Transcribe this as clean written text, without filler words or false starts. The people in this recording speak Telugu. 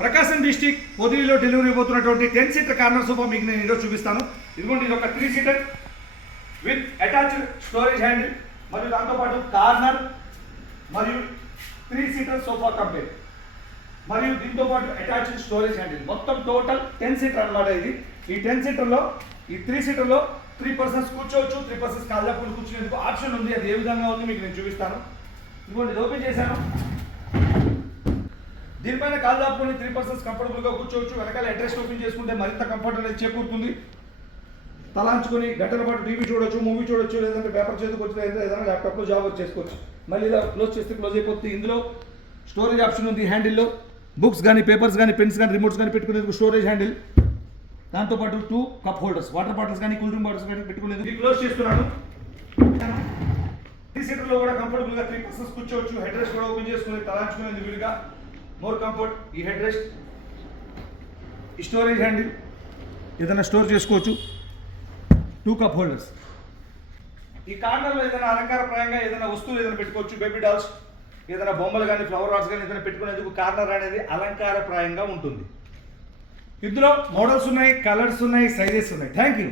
ప్రకాశం డిస్టిక్ పొదిలిలో డెలివరీ అయిపోతున్నటువంటి 10 సీటర్ కార్నర్ సోఫా మీకు నేను ఈరోజు చూపిస్తాను. ఇదిగోండి, ఇది ఒక 3 seater with attached storage handle మరియు దాంతోపాటు కార్నర్ మరియు 3 సీటర్ సోఫా కంపెనీ మరియు దీంతో పాటు అటాచ్డ్ స్టోరేజ్ హ్యాండిల్. మొత్తం టోటల్ 10 సీటర్ అన్నమాట. ఇది ఈ 10 సీటర్లో ఈ 3 సీటర్లో 3 పర్సన్స్ కూర్చోవచ్చు, 3 పర్సన్స్ కాళ్ళప్పుడు కూర్చునేందుకు ఆప్షన్ ఉంది. అది ఏ విధంగా ఉంది మీకు నేను చూపిస్తాను. ఇదిగోండి, ఇది ఓపెన్ చేశాను. దీనిపైన కాళ్ళు దాపుకొని 3 పర్సన్స్ కంఫర్టబుల్గా కూర్చోవచ్చు. వెనకాల అడ్రస్ ఓపెన్ చేసుకుంటే మరింత కంఫర్ట్ అనేది చేకూరుతుంది. తలాంచుకొని గంటల పాటు టీవీ చూడొచ్చు, మూవీ చూడొచ్చు, లేదంటే పేపర్ చేతికి వచ్చి ఏదైనా ల్యాప్టాప్లో జాబ్ వర్క్ చేసుకోవచ్చు. మళ్ళీ ఇలా క్లోజ్ చేస్తే క్లోజ్ అయిపోతుంది. ఇందులో స్టోరేజ్ ఆప్షన్ ఉంది. హ్యాండిల్లో బుక్స్ కానీ, పేపర్స్ కానీ, పెన్స్ కానీ, రిమోట్స్ కానీ పెట్టుకునేందుకు స్టోరేజ్ హ్యాండిల్. దాంతోపాటు 2 కప్ హోల్డర్స్, వాటర్ బాటిల్స్ కానీ, కూల్ డ్రింక్ బాటిల్స్ కానీ పెట్టుకునేందుకు. ఇది క్లోజ్ చేస్తున్నాను. 3 సీటర్లో కూడా కంఫర్టబుల్గా 3 పర్సన్స్ కూర్చోవచ్చు. హెడ్ రెస్ట్ కూడా ఓపెన్ చేసుకుని తలాంచుకునేందుకు వీలుగా మోర్ కంఫర్ట్. ఈ హెడ్ రెస్ట్, ఈ స్టోరేజ్ హ్యాండిల్ ఏదైనా స్టోర్ చేసుకోవచ్చు. 2 కప్ హోల్డర్స్. ఈ కార్నర్లో ఏదైనా అలంకారప్రాయంగా ఏదైనా వస్తువులు ఏదైనా పెట్టుకోవచ్చు. బేబీ డాల్స్, ఏదైనా బొమ్మలు కానీ, ఫ్లవర్ వాట్స్ కానీ ఏదైనా పెట్టుకునేందుకు కార్నర్ అనేది అలంకారప్రాయంగా ఉంటుంది. ఇందులో మోడల్స్ ఉన్నాయి, కలర్స్ ఉన్నాయి, సైజెస్ ఉన్నాయి. Thank you.